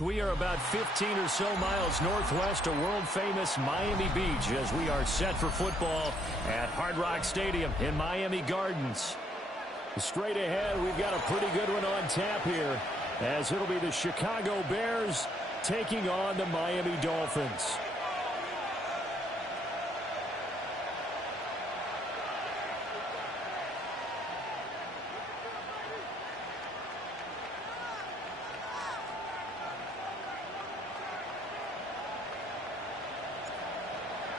We are about 15 or so miles northwest of world-famous Miami Beach as we are set for football at Hard Rock Stadium in Miami Gardens. Straight ahead, we've got a pretty good one on tap here as it'll be the Chicago Bears taking on the Miami Dolphins.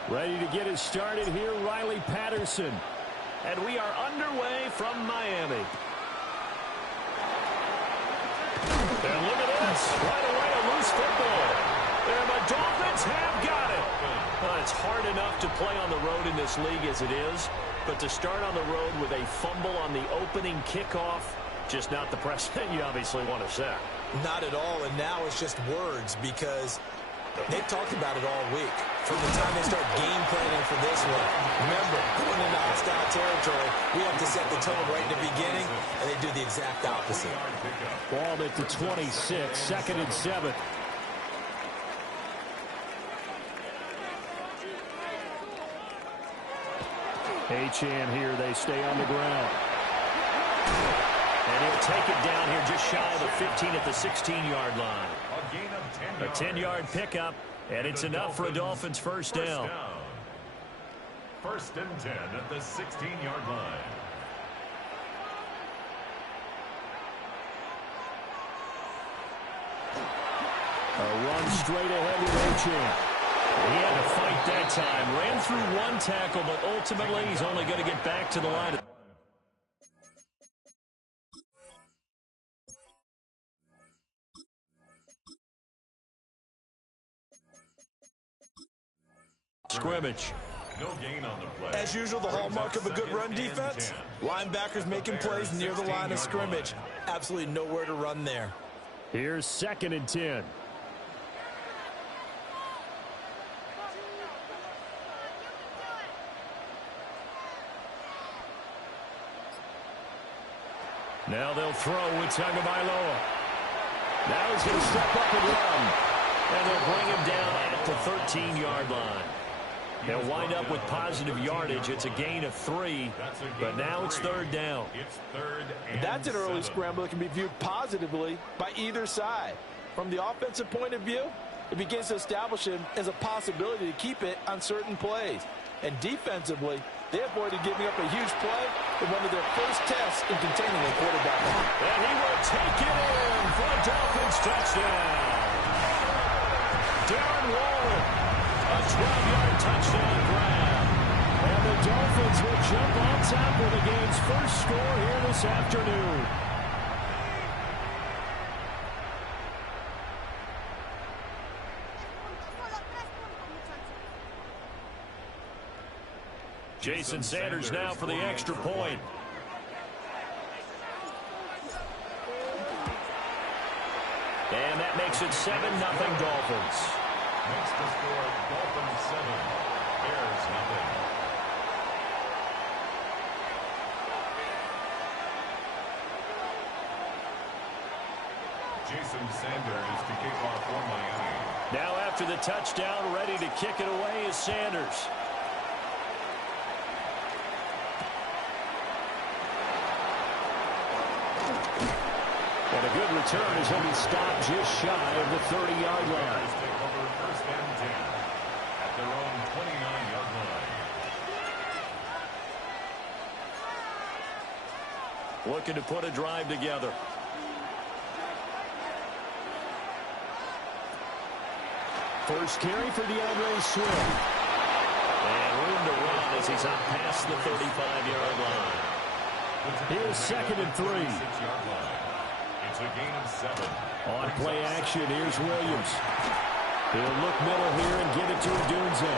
Ready to get us started here, Riley Patterson. And we are underway from Miami. And look at this. Right away, a loose football. And the Dolphins have got it. Well, it's hard enough to play on the road in this league as it is, but to start on the road with a fumble on the opening kickoff, just not the precedent you obviously want to set. Not at all, and now it's just words because they've talked about it all week. From the time they start game planning for this one, remember, going into hostile territory, we have to set the tone right in the beginning, and they do the exact opposite. Ball at the 26, 2nd and 7. Achane here, they stay on the ground. And he'll take it down here just shy of the 15 at the 16-yard line. A 10-yard pickup, and it's enough for a Dolphins first down. 1st and 10 at the 16-yard line. A run straight ahead with Achane. He had to fight that time. Ran through one tackle, but ultimately he's only going to get back to the line of scrimmage. No gain on the play. As usual, the hallmark of a good run defense, linebackers making plays near the line of scrimmage. Absolutely nowhere to run there. Here's 2nd and 10. Now they'll throw with Tagovailoa. Now he's going to step up and run. And they'll bring him down at the 13-yard line. They'll wind up with positive yardage. It's a gain of 3, but now it's 3rd down. It's 3rd and That's an early 7. scramble that can be viewed positively by either side. From the offensive point of view, it begins to establish him as a possibility to keep it on certain plays. And defensively, they avoided giving up a huge play in one of their first tests in containing a quarterback. And he will take it in for a Dolphins touchdown. Darren Waller, a 12-yard touchdown grab. And the Dolphins will jump on top of the game's first score here this afternoon. Jason Sanders now for the extra point. And that makes it 7-0 Dolphins. Makes the score Dolphins 7, Bears 0. Jason Sanders to kick off for Miami. Now after the touchdown, ready to kick it away is Sanders. And a good return as he'll be stopped just shy of the 30-yard line. Take over 1st and 10 at their own 29-yard line. Looking to put a drive together. First carry for DeAndre Swift. And room to run as he's out past the 35-yard line. Here's 2nd and 3. 6-yard line. It's a gain of 7. On play action, here's Williams. He'll look middle here and get it to Odunze.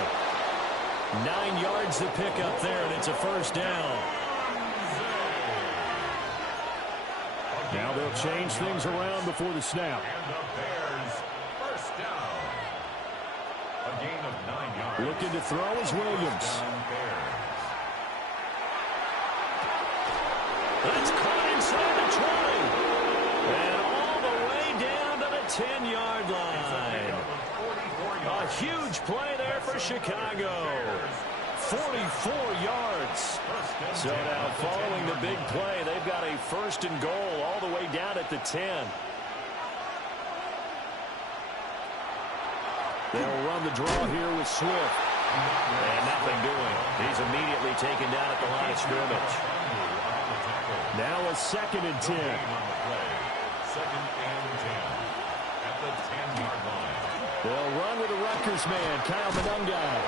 9 yards to pick up there, and it's a first down. Now they'll change things around before the snap. And the Bears first down. A gain of 9 yards. Looking to throw is Williams. That's caught inside the 20. And all the way down to the 10-yard line. A huge play there for Chicago. 44 yards. So now following the big play, they've got a 1st and goal all the way down at the 10. They'll run the draw here with Swift. And nothing doing. He's immediately taken down at the line of scrimmage. Now a 2nd and 10. 2nd and 10 at the 10-yard line. They'll run with the Rutgers man, Kyle Monungai.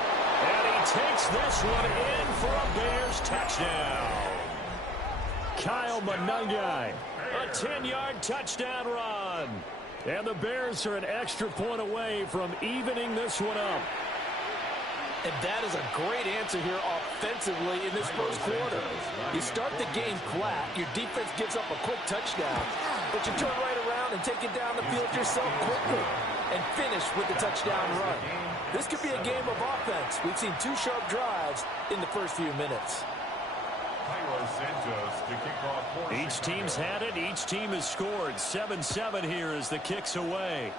And he takes this one in for a Bears touchdown. Kyle Monungai. A 10-yard touchdown run. And the Bears are an extra point away from evening this one up. And that is a great answer here offensively in this first quarter. You start the game flat, your defense gives up a quick touchdown, but you turn right around and take it down the field yourself quickly and finish with the touchdown run. This could be a game of offense. We've seen 2 sharp drives in the first few minutes. Each team's had it. Each team has scored. 7-7 here as the kick's away.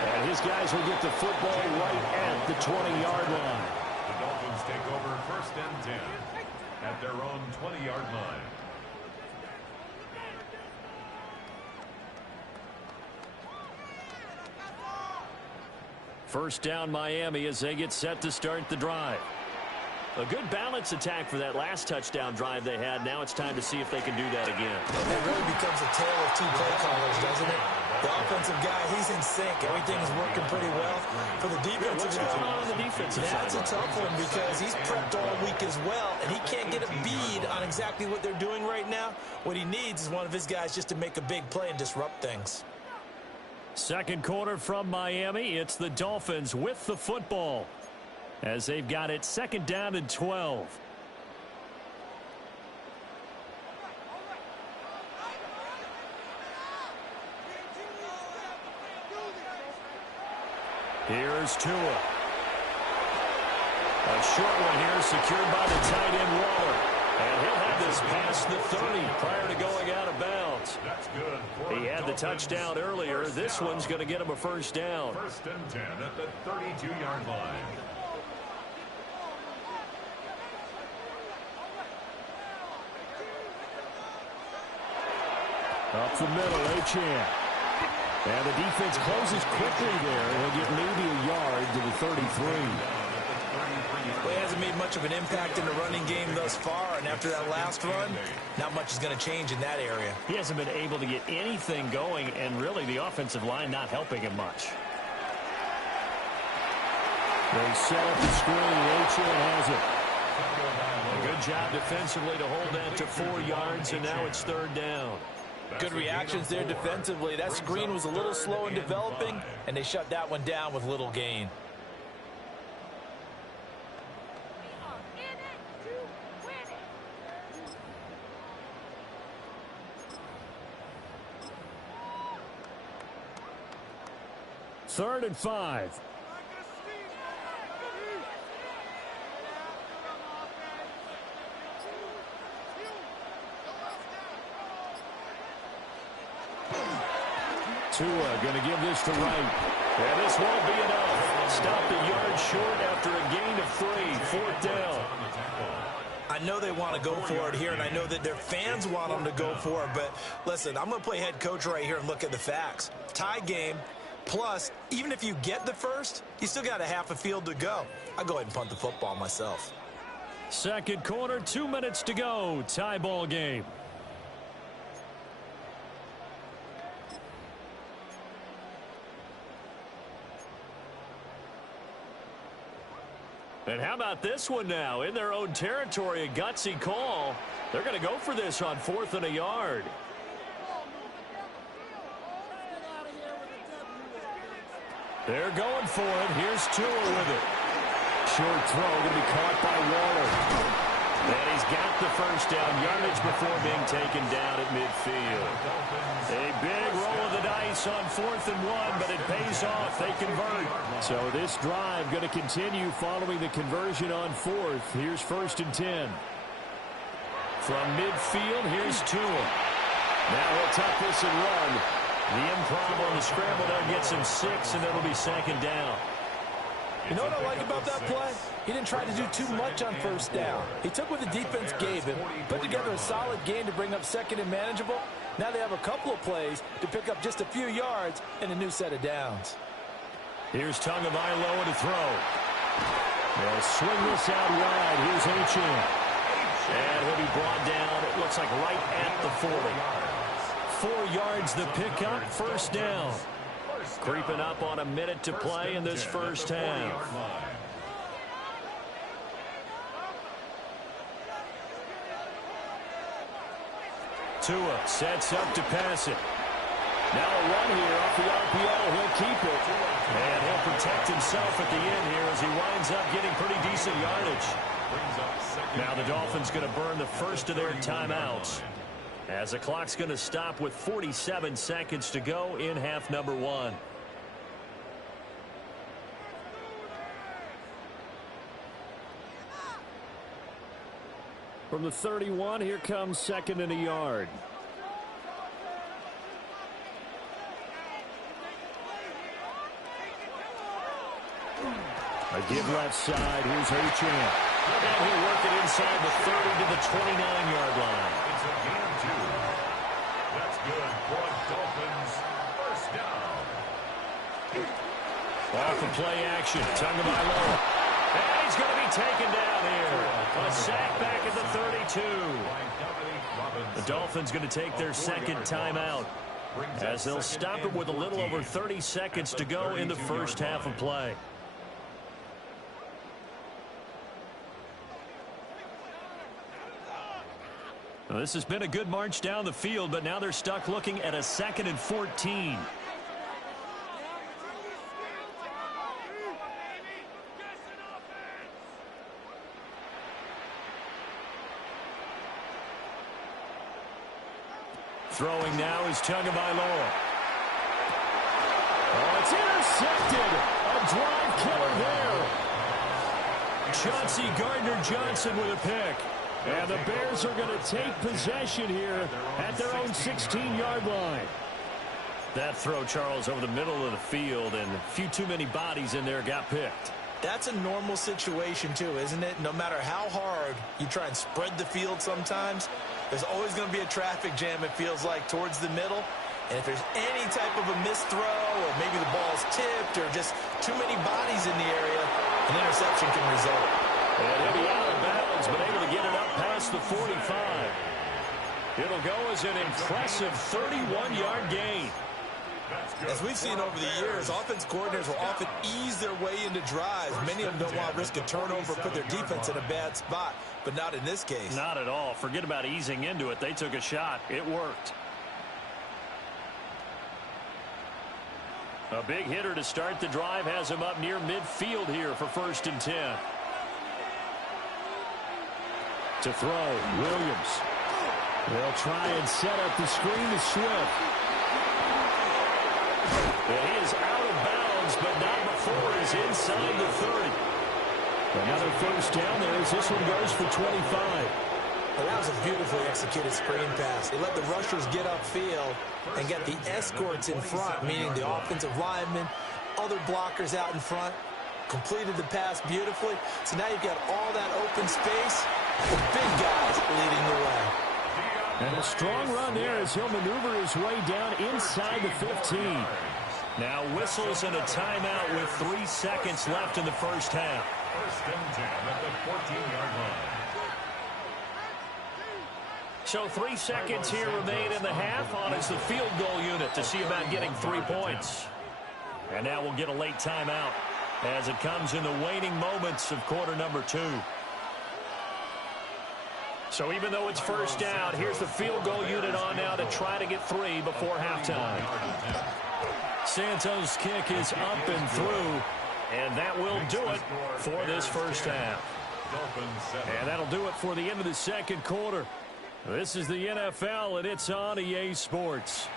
And his guys will get the football right at the 20-yard line. The Dolphins take over 1st and 10 at their own 20-yard line. First down Miami as they get set to start the drive. A good balance attack for that last touchdown drive they had. Now it's time to see if they can do that again. It really becomes a tale of 2 play callers, doesn't it? The offensive guy, he's in sync. Everything's working pretty well. For the defensive What's going on the defensive side? That's a tough one because he's prepped all week as well, and he can't get a bead on exactly what they're doing right now. What he needs is one of his guys just to make a big play and disrupt things. Second quarter from Miami. It's the Dolphins with the football as they've got it 2nd down and 12. Here's Tua. A short one here secured by the tight end Waller. And he'll have this past the 30 prior to going out of bounds. That's good. He had the touchdown earlier. This one's going to get him a 1st down. 1st and 10 at the 32-yard line. Up the middle, Achane. And the defense closes quickly there. He'll get maybe a yard to the 33. Well, he hasn't made much of an impact in the running game thus far, and after that last run, not much is going to change in that area. He hasn't been able to get anything going, and really the offensive line not helping him much. They set up the screen. Achane has it. A good job defensively to hold that to 4 yards, and now it's 3rd down. Good reactions there defensively. That screen was a little slow in developing, and they shut that one down with little gain. Third and 5. Tua going to give this to Wright. And this won't be enough. Stopped a yard short after a gain of 3. 4th down. I know they want to go for it here, and I know that their fans want them to go for it, but listen, I'm going to play head coach right here and look at the facts. Tie game, plus, even if you get the first, you still got a half a field to go. I'll go ahead and punt the football myself. Second quarter, 2 minutes to go. Tie ball game. And how about this one now? In their own territory, a gutsy call. They're going to go for this on 4th and a yard. They're going for it. Here's Tua with it. Short throw going to be caught by Waller. And he's got the first down yardage before being taken down at midfield. A big roll of the dice on 4th and 1, but it pays off. They convert. So this drive going to continue following the conversion on 4th. Here's 1st and 10. From midfield, here's Tua. Now he'll tuck this and run. The improv on the scramble there gets him 6, and it'll be second down. You know what I like about that play? He didn't try to do too much on first down. He took what the defense gave him, put together a solid game to bring up second and manageable. Now they have a couple of plays to pick up just a few yards and a new set of downs. Here's Tagovailoa to throw. They'll swing this out wide. Here's H.M. And he'll be brought down, it looks like right at the 40. 4 yards the pickup, first down. Creeping up on a minute to play in this first half. Tua sets up to pass it. Now a run here off the RPO. He'll keep it. And he'll protect himself at the end here as he winds up getting pretty decent yardage. Now the Dolphins going to burn the first of their timeouts, as the clock's going to stop with 47 seconds to go in half number 1. From the 31, here comes second and a yard. A give left side. Here's H.M. And he'll work it inside the 30 to the 29-yard line. It's a gain of 2. That's good for Dolphins. First down. Off the play action. Tagovailoa. And he's going to be taken down here. A sack back at the 32. The Dolphins going to take their second timeout, as they'll stop it with a little over 30 seconds to go in the first half of play. Well, this has been a good march down the field, but now they're stuck looking at a 2nd and 14. Throwing now is Tagovailoa. Oh, it's intercepted. A drive killer there. Chauncey Gardner-Johnson with a pick. And the Bears are going to take possession here at their own 16-yard line. That throw, Charles, over the middle of the field, and a few too many bodies in there got picked. That's a normal situation, too, isn't it? No matter how hard you try and spread the field sometimes, there's always going to be a traffic jam, it feels like, towards the middle. And if there's any type of a missed throw, or maybe the ball's tipped, or just too many bodies in the area, an interception can result. And he'll be out of bounds, but able to get it up past the 45. It'll go as an impressive 31-yard gain. As we've seen over the years, offense coordinators will often ease their way into drives. Many of them don't want to risk a turnover, put their defense in a bad spot, but not in this case. Not at all. Forget about easing into it. They took a shot. It worked. A big hitter to start the drive has him up near midfield here for 1st and 10. To throw, Williams. They'll try and set up the screen to Swift. And he is out of bounds, but not before he's inside the 30. Another first down there as this one goes for 25. Well, that was a beautifully executed screen pass. He let the rushers get upfield and get the escorts in front, meaning the offensive linemen, other blockers out in front. Completed the pass beautifully. So now you've got all that open space. The big guys leading the way. And a strong run there as he'll maneuver his way down inside the 15. Now whistles and a timeout with 3 seconds left in the first half. 1st and 10 at the 14-yard line. So 3 seconds here remain in the half on as the field goal unit to see about getting 3 points. And now we'll get a late timeout as it comes in the waning moments of quarter number 2. So even though it's first down, here's the field goal unit on now to try to get 3 before halftime. Santos' kick is up and through, and that will do it for this first half. And that'll do it for the end of the second quarter. This is the NFL, and it's on EA Sports.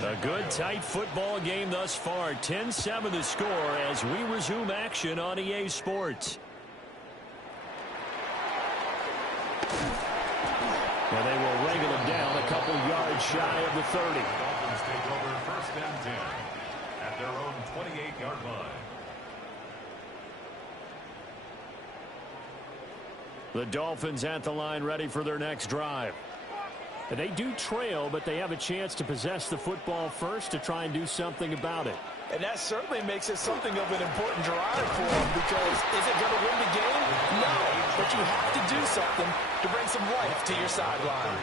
A good, tight football game thus far. 10-7 the score as we resume action on EA Sports. And they will wrangle him down a couple yards shy of the 30. Dolphins take over 1st and 10 at their own 28-yard line. The Dolphins at the line ready for their next drive. They do trail, but they have a chance to possess the football first to try and do something about it. And that certainly makes it something of an important drive for them, because is it going to win the game? No, but you have to do something to bring some life to your sideline.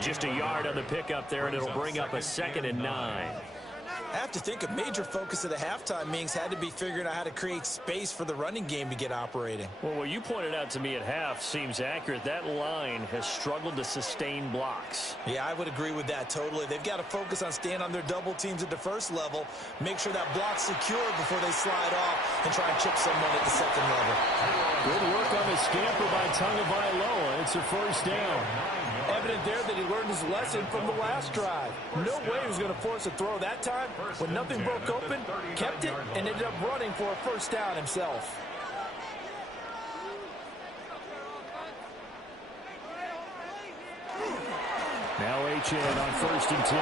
Just a yard on the pickup there, and it'll bring up a 2nd and 9. I have to think a major focus of the halftime meetings had to be figuring out how to create space for the running game to get operating. Well, what you pointed out to me at half seems accurate. That line has struggled to sustain blocks. Yeah, I would agree with that totally. They've got to focus on staying on their double teams at the first level, make sure that block's secure before they slide off and try and chip someone at the second level. Good work on the scamper by Tagovailoa. It's a 1st down. Evident there that he learned his lesson from the last drive. No way he was going to force a throw that time. When nothing broke open, kept it, and ended up running for a 1st down himself. Now H.N. on 1st and 10.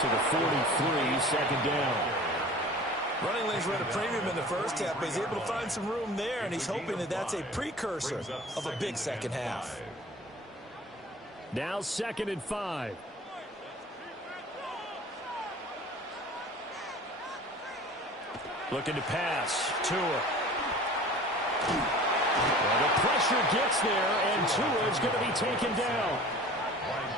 To the 43, 2nd down. Running lanes were at a premium in the first half, but he's able to find some room there, and he's hoping that that's a precursor of a big second half. Now 2nd and 5. Looking to pass. Tua. Well, the pressure gets there, and Tua is going to be taken down.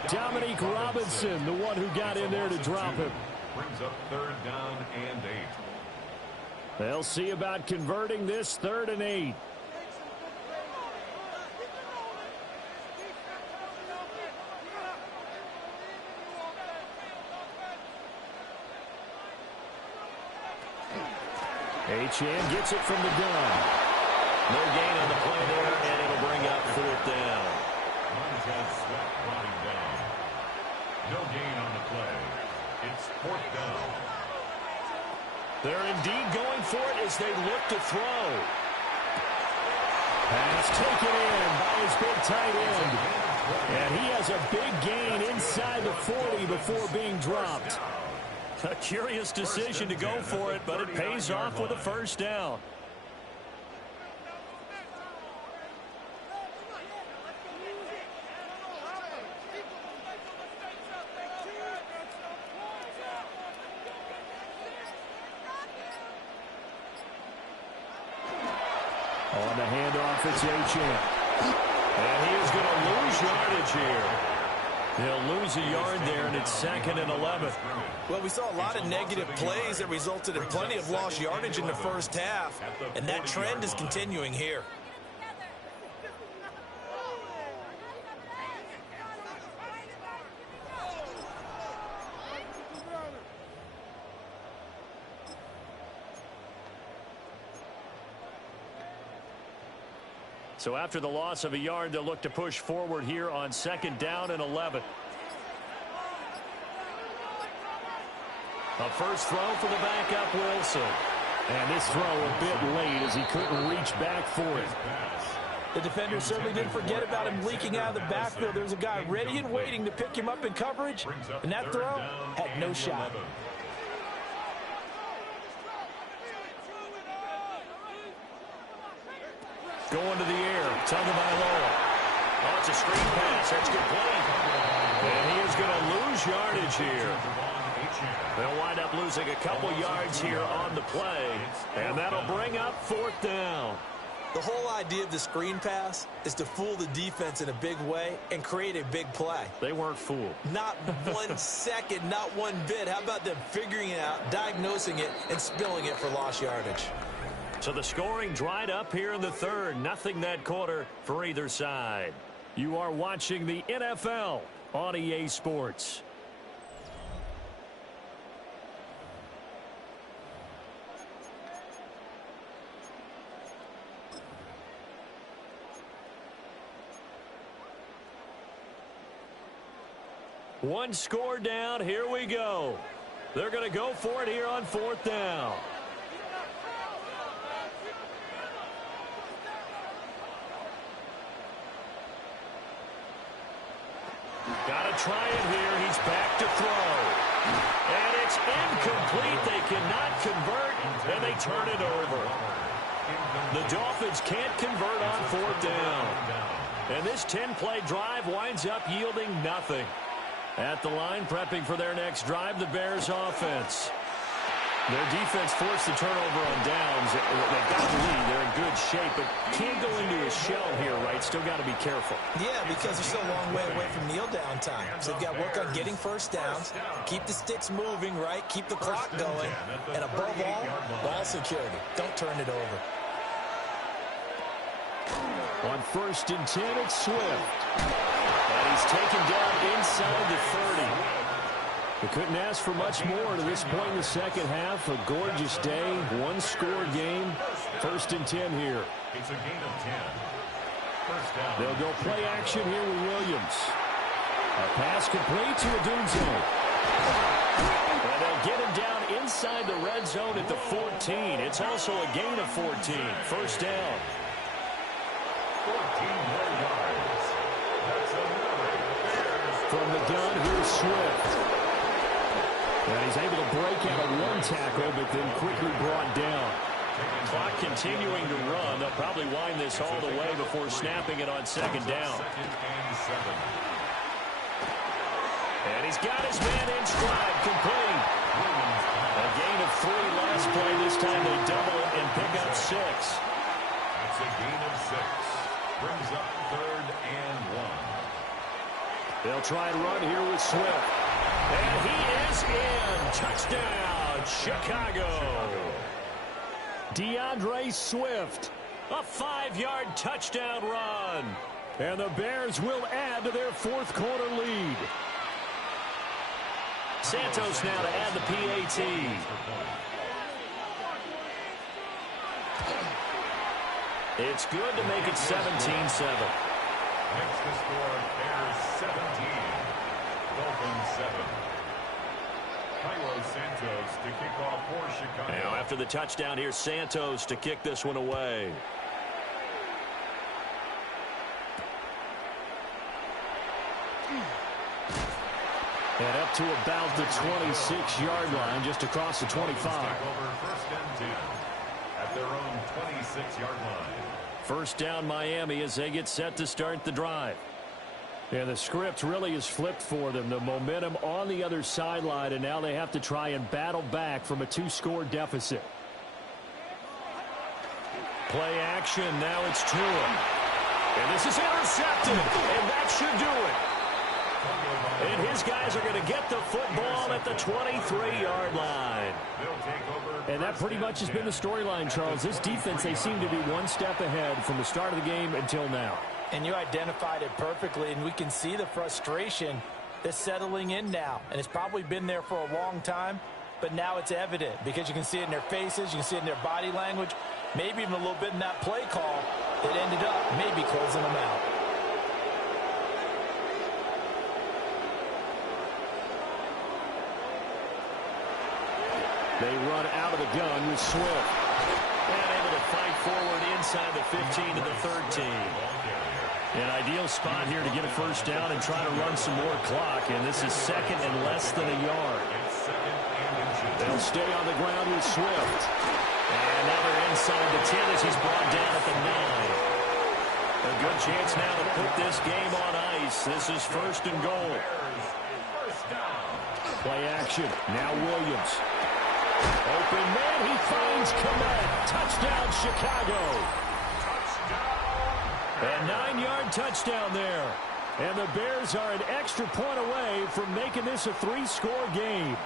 Dominique Robinson, the one who got in there to drop him. Brings up 3rd down and 8. They'll see about converting this 3rd and 8. H.N. gets it from the gun. No gain on the play there, and it'll bring up 4th down. Montez Sweat brought him down. No gain on the play. It's 4th down. They're indeed going for it as they look to throw. Pass taken in by his big tight end. And he has a big gain inside the 40 before being dropped. A curious decision to go for it, but it pays off with a 1st down. On the handoff, it's H.N. And he is going to lose yardage here. He'll lose a yard there, and it's 2nd and 11. Well, we saw a lot of negative plays that resulted in plenty of lost yardage in the first half, and that trend is continuing here. So after the loss of a yard, they'll look to push forward here on 2nd down and 11. A first throw for the backup, Wilson. And this throw a bit late as he couldn't reach back for it. The defender certainly didn't forget about him leaking out of the backfield. There's a guy ready and waiting to pick him up in coverage, and that throw had no shot. Going to the air. Tagovailoa. Oh, it's a screen pass. That's complete. And he is going to lose yardage here. They'll wind up losing a couple yards here on the play. And that'll bring up 4th down. The whole idea of the screen pass is to fool the defense in a big way and create a big play. They weren't fooled. Not 1 second, not one bit. How about them figuring it out, diagnosing it, and spilling it for lost yardage? So the scoring dried up here in the 3rd. Nothing that quarter for either side. You are watching the NFL on EA Sports. One score down. Here we go. They're going to go for it here on 4th down. Got to try it here. He's back to throw. And it's incomplete. They cannot convert, and they turn it over. The Dolphins can't convert on 4th down. And this 10-play drive winds up yielding nothing. At the line, prepping for their next drive, the Bears offense. Their defense forced the turnover on downs. They've got the lead. They're in good shape, but can't go into a shell here, right? Still got to be careful. Yeah, because they're still a long way away from kneel down time. So they've got to work on getting first downs, keep the sticks moving, right? Keep the clock going. And above all, ball security. Don't turn it over. On 1st and 10, it's Swift. And he's taken down inside the 30. We couldn't ask for much more to this point in the second half. A gorgeous day, one-score game. 1st and 10 here. It's a gain of 10. First down. They'll go play action here with Williams. A pass complete to Adunzo. And they'll get him down inside the red zone at the 14. It's also a gain of 14. First down. 14 more yards. That's another Bears. From the gun, here's Swift. And he's able to break out of one tackle, but then quickly brought down. Clock continuing to run. They'll probably wind this all the way before snapping it on 2nd down. And he's got his man in stride, complete. A gain of 3 last play. This time they double it and pick up 6. That's a gain of 6. Brings up 3rd and 1. They'll try and run here with Swift. And he is in. Touchdown, Chicago. DeAndre Swift, a 5-yard touchdown run. And the Bears will add to their 4th quarter lead. Santos now to add the PAT. It's good to make it 17-7. Next to score, Bears 17. Dolphins 7. Cairo Santos to kick off for Chicago. Now after the touchdown, here's Santos to kick this one away. And up to about the 26-yard line, just across the 25. Over 1st and 10 at their own 26-yard line. First down Miami as they get set to start the drive. And the script really is flipped for them. The momentum on the other sideline, and now they have to try and battle back from a 2-score deficit. Play action, now it's Tua. And this is intercepted, and that should do it. And his guys are going to get the football at the 23-yard line. And that pretty much has been the storyline, Charles. This defense, they seem to be one step ahead from the start of the game until now. And you identified it perfectly, and we can see the frustration that's settling in now. And it's probably been there for a long time, but now it's evident because you can see it in their faces, you can see it in their body language, maybe even a little bit in that play call that ended up maybe closing them out. They run out of the gun with Swift. And able to fight forward inside the 15 to the 13. An ideal spot here to get a first down and try to run some more clock. And this is 2nd and less than a yard. They'll stay on the ground with Swift. And now they're inside the 10 as he's brought down at the 9. A good chance now to put this game on ice. This is 1st and goal. Play action. Now Williams. Open man, he finds Komet. Touchdown, Chicago. A 9-yard touchdown there. And the Bears are an extra point away from making this a 3-score game.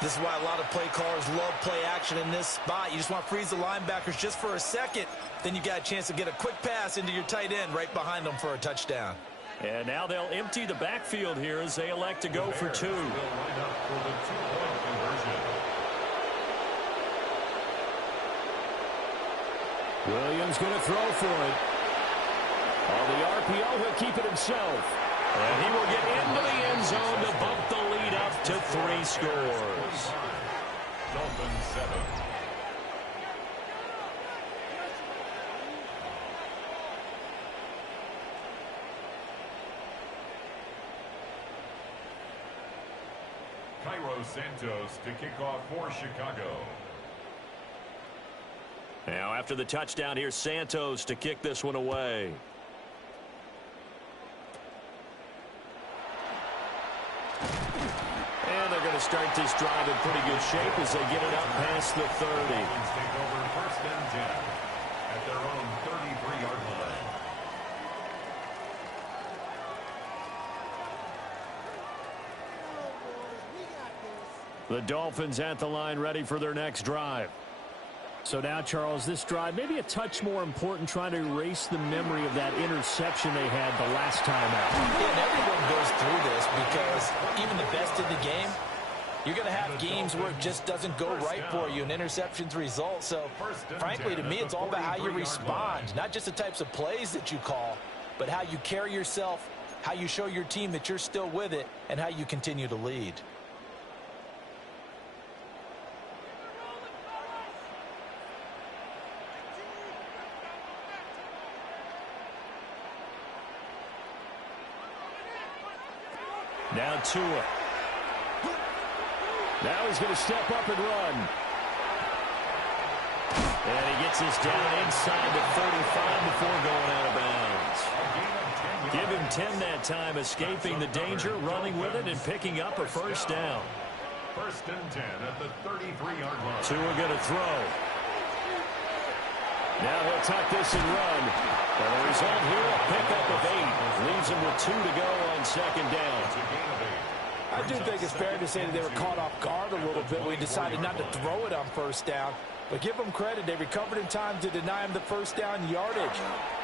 This is why a lot of play callers love play action in this spot. You just want to freeze the linebackers just for a second. Then you got a chance to get a quick pass into your tight end right behind them for a touchdown. And now they'll empty the backfield here as they elect to go for 2. Williams going to throw for it. On the RPO, he'll keep it himself. And he will get into the end zone to bump the lead up to 3 scores. Dolphins 7. Cairo Santos to kick off for Chicago. Now after the touchdown, here's Santos to kick this one away. And they're going to start this drive in pretty good shape as they get it up past the 30. Dolphins take over 1st and 10 at their own 33-yard line. The Dolphins at the line ready for their next drive. So now, Charles, this drive maybe a touch more important, trying to erase the memory of that interception they had the last time out. Yeah, and everyone goes through this because even the best in the game, you're going to have games where it just doesn't go right for you and interceptions result. So, frankly, to me, it's all about how you respond, not just the types of plays that you call, but how you carry yourself, how you show your team that you're still with it, and how you continue to lead. Now Tua. Now he's going to step up and run. And he gets this down inside the 35 before going out of bounds. Give him 10 that time, escaping the danger, running with it, and picking up a 1st down. 1st and 10 at the 33-yard line. Tua going to throw. Now he'll tuck this and run. And the result here, a pickup of 8. Leaves him with 2 to go on 2nd down. I do think it's fair to say that they were caught off guard a little bit when he decided not to throw it on 1st down. But give them credit, they recovered in time to deny him the 1st down yardage.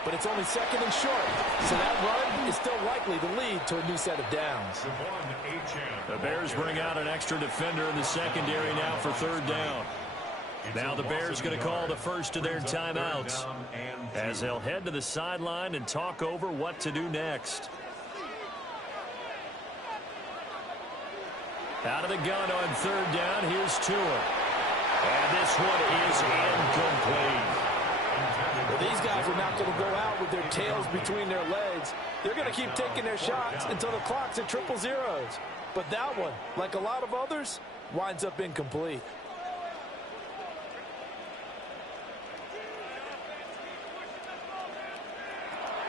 But it's only 2nd and short. So that run is still likely to lead to a new set of downs. The Bears bring out an extra defender in the secondary now for 3rd down. Now the Bears going to call the first of their timeouts as they'll head to the sideline and talk over what to do next. Out of the gun on 3rd down, here's Tua. And this one is incomplete. Well, these guys are not going to go out with their tails between their legs. They're going to keep taking their shots until the clock's at 000. But that one, like a lot of others, winds up incomplete.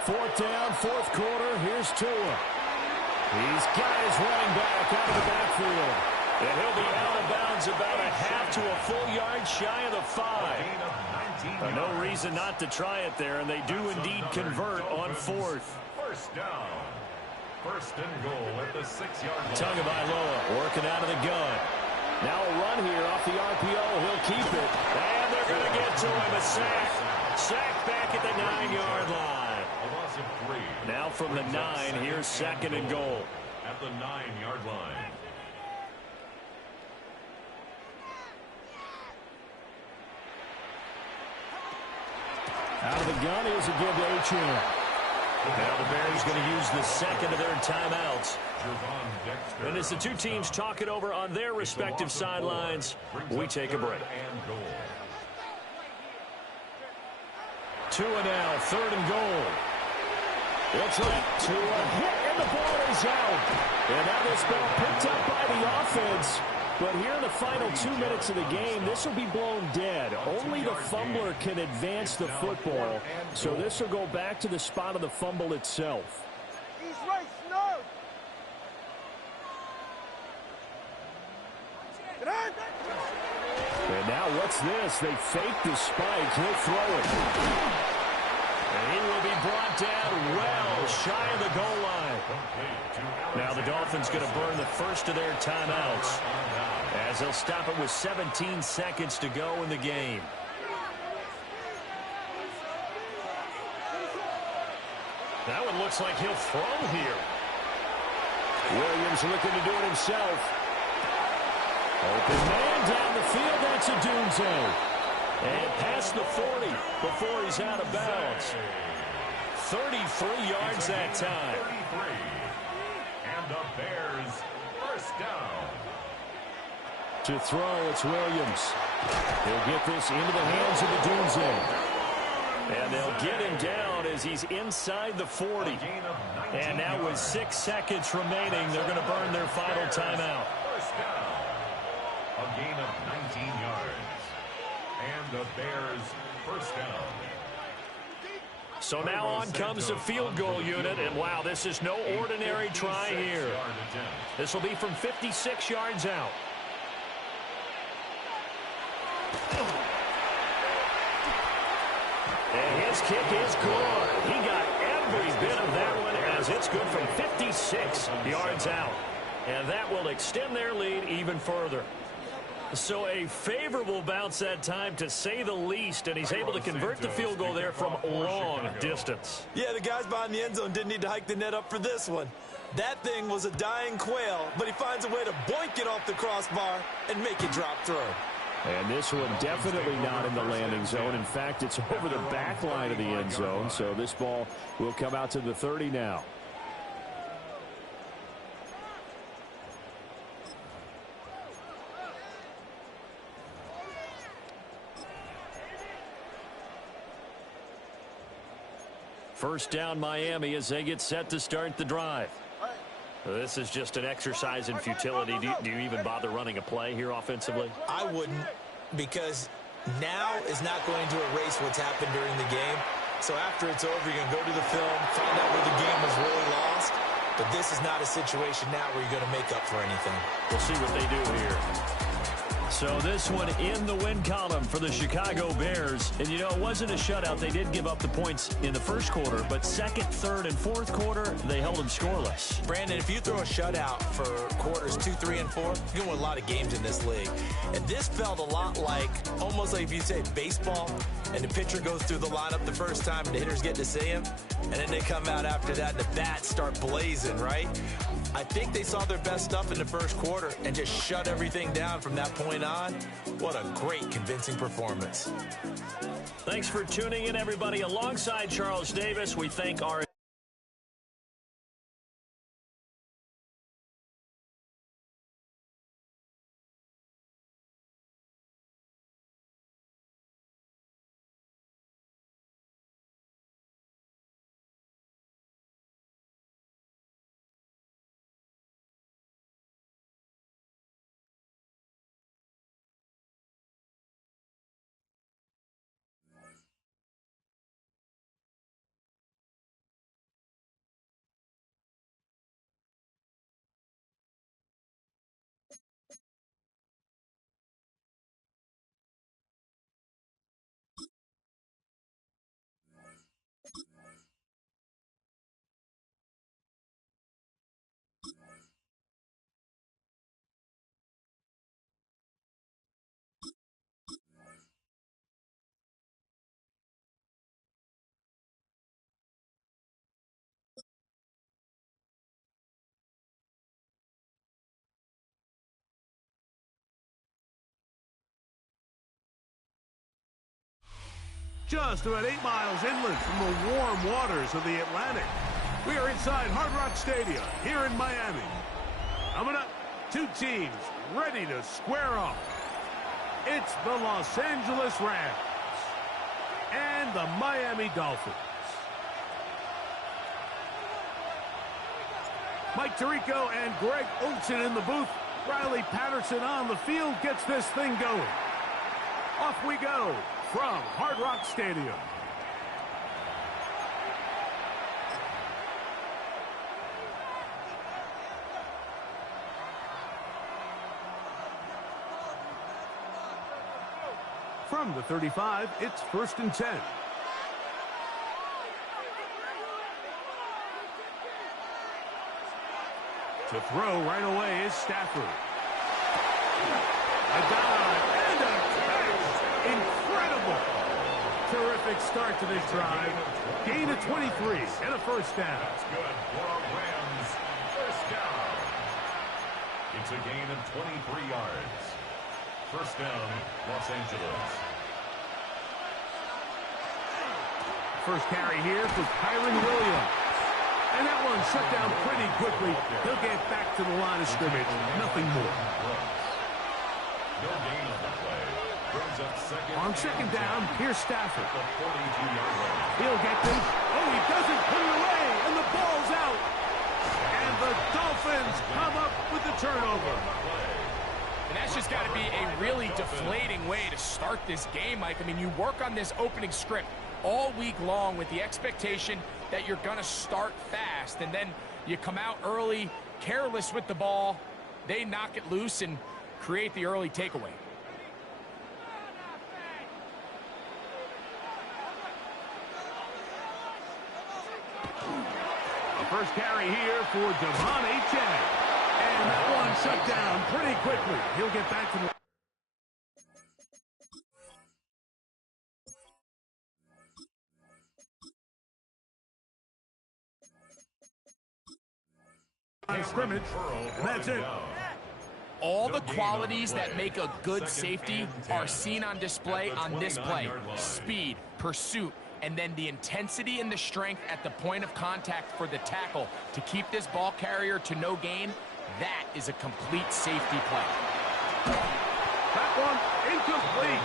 Fourth down, 4th quarter. Here's Tua. He's got his running back out of the backfield. And he'll be out of bounds about a half to a full yard shy of the 5. No reason not to try it there, and they do indeed convert on 4th. 1st down. 1st and goal at the 6-yard line. Tagovailoa working out of the gun. Now a run here off the RPO. He'll keep it. And they're going to get to him. A sack. Sack back at the 9-yard line. A loss of 3. Now from the 9, here's 2nd and goal. At the 9-yard line. Out of the gun, here's a give to Achane. Now the Bears going to use the 2nd of their timeouts. And as the two teams talk it over on their respective sidelines, we take a break. Tua now, 3rd and goal. It's right to a hit, and the ball is out. And that is ball picked up by the offense. But here in the final 2 minutes of the game, this will be blown dead. Only the fumbler can advance the football. So this will go back to the spot of the fumble itself. He's right, no. And now what's this? They fake the spike. He'll throw it. And he will be brought down well shy of the goal line. Now the Dolphins going to burn the first of their timeouts as they'll stop it with 17 seconds to go in the game. That one looks like he'll throw here. Williams looking to do it himself. Open man down the field. That's a Dunze. And past the 40 before he's out of bounds. 33 yards that time. the Bears, first down. To throw, it's Williams. He'll get this into the hands of the Dunze. And they'll get him down as he's inside the 40. And now with 6 seconds remaining, they're going to burn their final timeout. First down. A gain of 19 yards. And the Bears, first down. So now on comes the field goal unit. And wow, this is no ordinary try here. This will be from 56 yards out. And his kick is good. He got every bit of that one as it's good from 56 yards out. And that will extend their lead even further. So a favorable bounce that time, to say the least, and he's able to convert the field goal there from long distance. Yeah, the guys behind the end zone didn't need to hike the net up for this one. That thing was a dying quail, but he finds a way to boink it off the crossbar and make it drop through. And this one definitely not in the landing zone. In fact, it's over the back line of the end zone. So this ball will come out to the 30 now. First down Miami as they get set to start the drive. This is just an exercise in futility. Do you even bother running a play here offensively? I wouldn't, because now is not going to erase what's happened during the game. So after it's over, you're going to go to the film, find out where the game was really lost. But this is not a situation now where you're going to make up for anything. We'll see what they do here. So this one in the win column for the Chicago Bears. And, you know, it wasn't a shutout. They did give up the points in the first quarter, but second, third, and fourth quarter, they held them scoreless. Brandon, if you throw a shutout for quarters 2, 3, and 4, you're going to win a lot of games in this league. And this felt a lot like, almost like if you say baseball, and the pitcher goes through the lineup the first time and the hitters get to see him, and then they come out after that and the bats start blazing, right? I think they saw their best stuff in the first quarter and just shut everything down from that point on. What a great, convincing performance. Thanks for tuning in, everybody. Alongside Charles Davis, we thank our just about 8 miles inland from the warm waters of the Atlantic. We are inside Hard Rock Stadium here in Miami. Coming up, two teams ready to square off. It's the Los Angeles Rams and the Miami Dolphins. Mike Tirico and Greg Olsen in the booth. Riley Patterson on the field gets this thing going. Off we go from Hard Rock Stadium. From the 35, it's 1st and 10. To throw right away is Stafford. A dive and a catch. Incredible. Terrific start to this drive. Gain of 23 and a first down. That's good for a Rams first down. It's a gain of 23 yards. First down, Los Angeles. First carry here for Kyron Williams. And that one shut down pretty quickly. He'll get back to the line of scrimmage. Nothing more. No gain on the play. Brings up On second down, here's Stafford. the 42-yard line. He'll get this. Oh, he doesn't put it away, and the ball's out. And the Dolphins come up with the turnover. And that's just got to be a really deflating way to start this game, Mike. I mean, you work on this opening script all week long with the expectation that you're going to start fast, and then you come out early, careless with the ball. They knock it loose and create the early takeaway. First carry here for Devon Achane. And that one shut down pretty quickly. He'll get back to the... scrimmage, and that's it. All the qualities that make a good safety are seen on display on this play. Speed, pursuit, and then the intensity and the strength at the point of contact for the tackle to keep this ball carrier to no gain. That is a complete safety play. That one incomplete.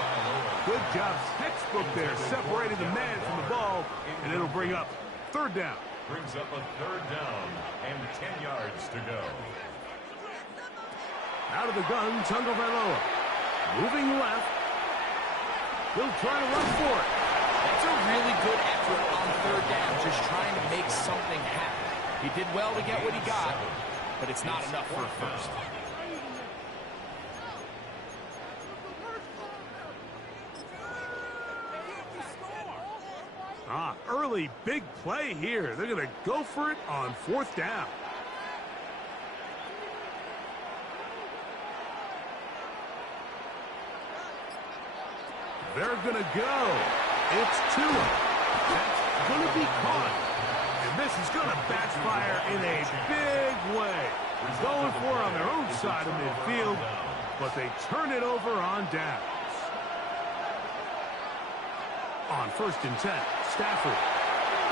Good job, textbook there, separating the man from the ball, and it'll bring up third down. Brings up a third down and 10 yards to go. Out of the gun, Tagovailoa. Moving left. He'll try to run for it. That's a really good effort on third down, just trying to make something happen. He did well to get what he got, but it's not enough for a first. Early big play here. They're going to go for it on fourth down. They're going to go. It's Tua. That's going to be caught. And this is going to backfire in a big way. Going for it on their own side of midfield, but they turn it over on downs. On first and 10, Stafford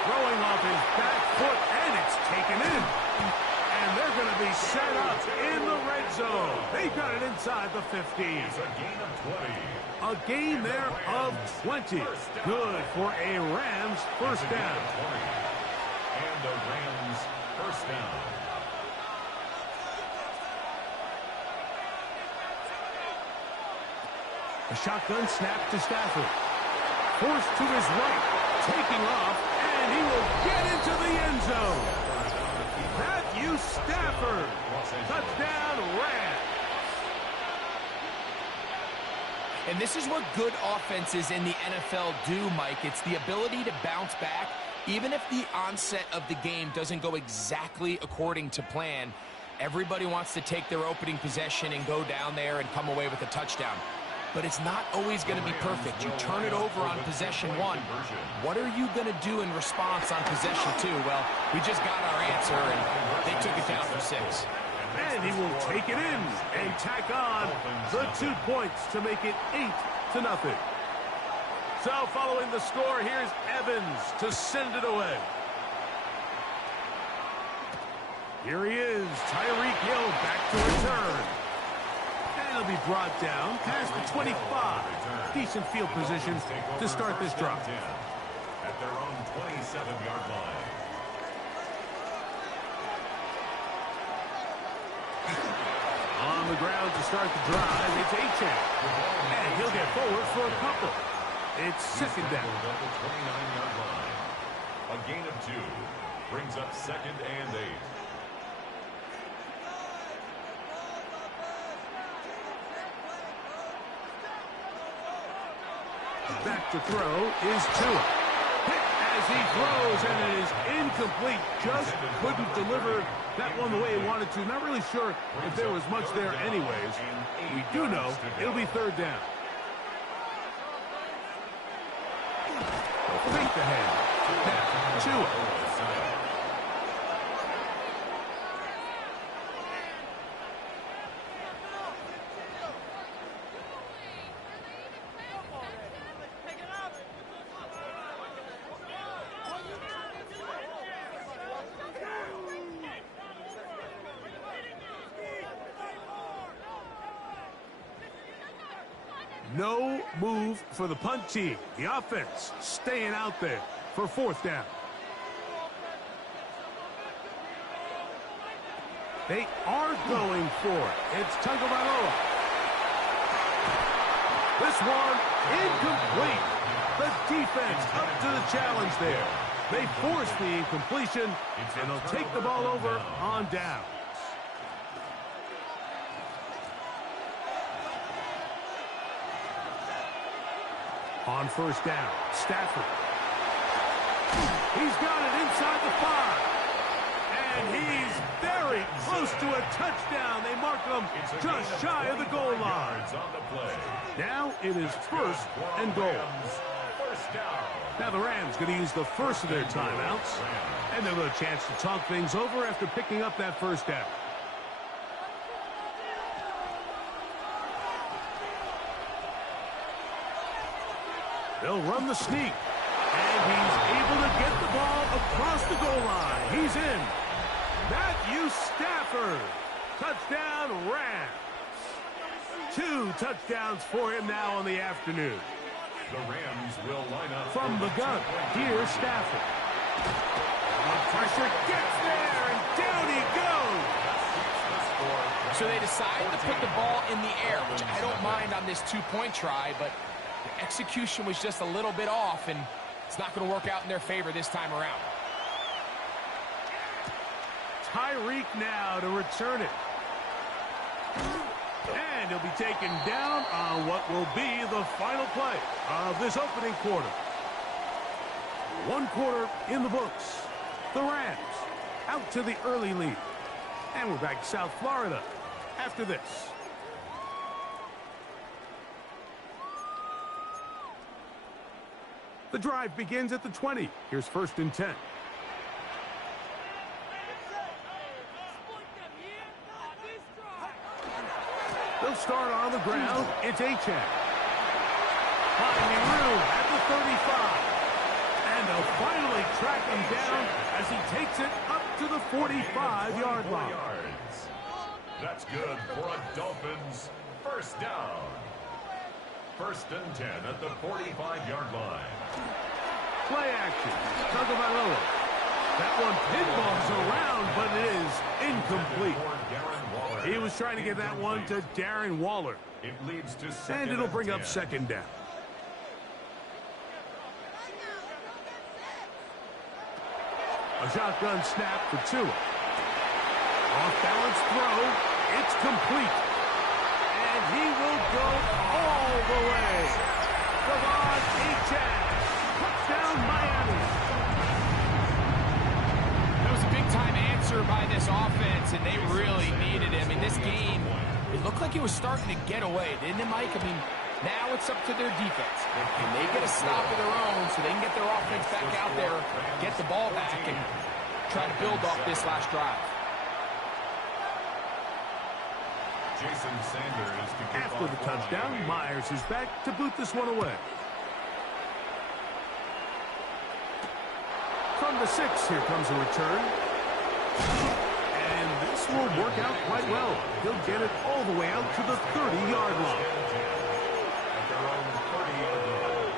throwing off his back foot, and it's taken in. And they're going to be set up in the red zone. They've got it inside the 15. It's a gain of 20. A gain there of 20. Good for a Rams first down. And the Rams first down. A shotgun snap to Stafford. Forced to his right, taking off, and he will get into the end zone. Matthew Stafford, touchdown Rams. And this is what good offenses in the NFL do, Mike. It's the ability to bounce back, even if the onset of the game doesn't go exactly according to plan. Everybody wants to take their opening possession and go down there and come away with a touchdown. But it's not always going to be perfect. You turn it over on possession one. What are you going to do in response on possession two? Well, we just got our answer, and they took it down for 6. And he will take it in and tack on the 2 points to make it 8-0. So following the score, here's Evans to send it away. Here he is, Tyreek Hill back to return. And he'll be brought down past the 25. Decent field position to start this drive. At their own 27-yard line. On the ground to start the drive, it's Achane. And he'll get forward for a couple. It's second down. At the 29-yard line. A gain of 2 brings up second and 8. Back to throw is Tua. Hit as he throws, and it is incomplete. Just couldn't deliver that one the way he wanted to. Not really sure if there was much there anyways. We do know it'll be third down. Fake the hand. Now, Tua. No move for the punt team. The offense staying out there for fourth down. They are going for it. It's Tagovailoa. This one incomplete. The defense up to the challenge there. They force the incompletion, and they'll take the ball over on down. On first down, Stafford. He's got it inside the 5. And he's very close to a touchdown. They mark him just shy of the goal line. Now it is first and goal. Now the Rams going to use the first of their timeouts. And they'll have a chance to talk things over after picking up that first down. They'll run the sneak. And he's able to get the ball across the goal line. He's in. Matthew Stafford. Touchdown, Rams. 2 touchdowns for him now on the afternoon. The Rams will line up from the gun. Here's Stafford. The pressure gets there, and down he goes. So they decide to put the ball in the air, which I don't mind on this 2-point try, but the execution was just a little bit off, and it's not going to work out in their favor this time around. Tyreek now to return it. And he'll be taken down on what will be the final play of this opening quarter. 1 quarter in the books. The Rams out to the early lead. And we're back to South Florida after this. The drive begins at the 20. Here's first and 10. They'll start on the ground. It's Achane. Finding room at the 35. And they'll finally track him down as he takes it up to the 45-yard line. That's good for a Dolphins first down. First and 10 at the 45-yard line. Play action. Tagovailoa. That one pinballs around, but it is incomplete. He was trying to get that one to Darren Waller. It leads to second and it'll bring 10. up second down. A shotgun snap for Tua. Off-balance throw. It's complete. And he will go all the way. Achane. Touchdown, Miami. That was a big-time answer by this offense, and they really needed him. In this game, it looked like it was starting to get away, didn't it, Mike? I mean, now it's up to their defense. Can they get a stop of their own so they can get their offense back out there, get the ball back, and try to build off this last drive? Jason Sanders to kick After the touchdown, Myers is back to boot this one away. From the 6, here comes a return. And this will work out quite well. He'll get it all the way out to the 30-yard line. At their own 30-yard line.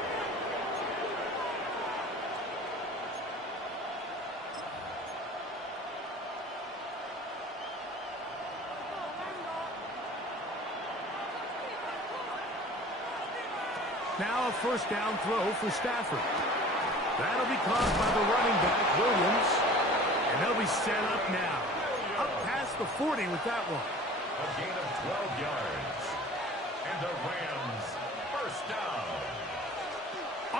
Now a first down throw for Stafford. That'll be caught by the running back, Williams. And they'll be set up now. Up past the 40 with that one. A gain of 12 yards. And the Rams first down.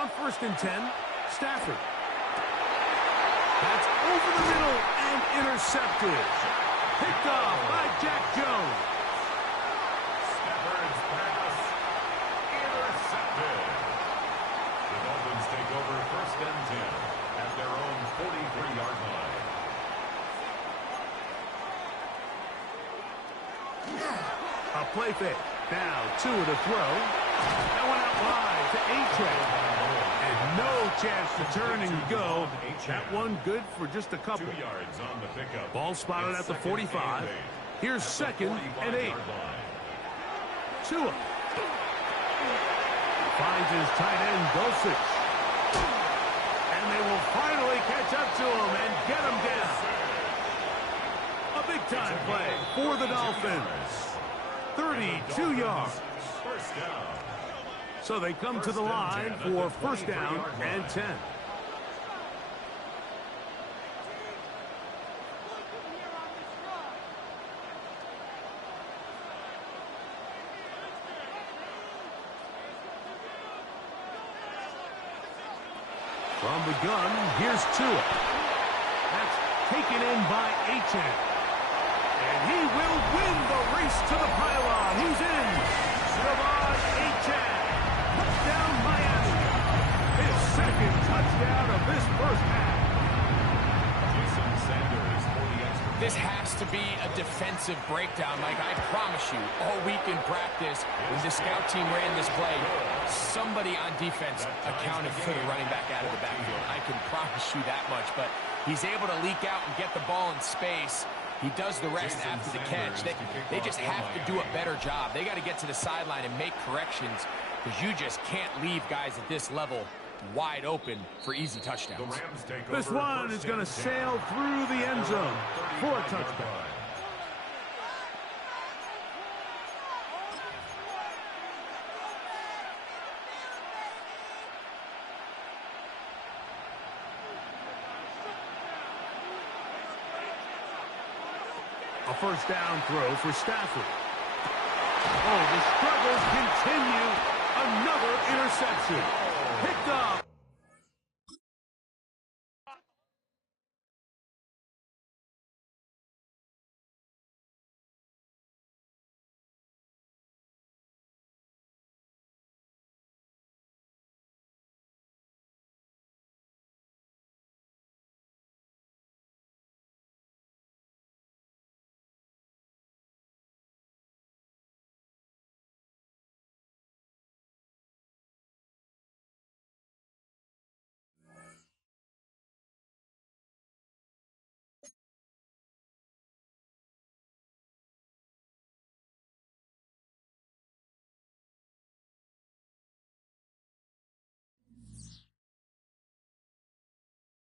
On first and 10, Stafford. That's over the middle and intercepted. Picked off by Jack Jones. Stafford's pass intercepted. The Dolphins take over first and 10 at their own 43-yard line. A play fake. Now Tua to throw. That one out wide to Achane. And no chance to turn and go. That one good for just a couple. 2 yards on the pickup. Ball spotted at the 45. Here's second and 8. Tua. finds his tight end, Dulcich. And they will finally catch up to him and get him down. A big-time play for the Dolphins. 32 yards. First down. So they come to the line for first down and 10. From the gun, here's Tua. That's taken in by Achane. And he will win the race to the pylon. He's in. Javon Achane. Touchdown, Miami. His second touchdown of this first half. Jason Sanders for the extra. This has to be a defensive breakdown, Mike. I promise you, all week in practice, when the scout team ran this play, somebody on defense accounted for the running back out of the backfield. I can promise you that much, but he's able to leak out and get the ball in space. He does the rest after the catch. They just have to do a better job. They got to get to the sideline and make corrections because you just can't leave guys at this level wide open for easy touchdowns. This one is going to sail through the end zone for a touchdown. A first down throw for Stafford. Oh, the struggles continue. Another interception. Picked up.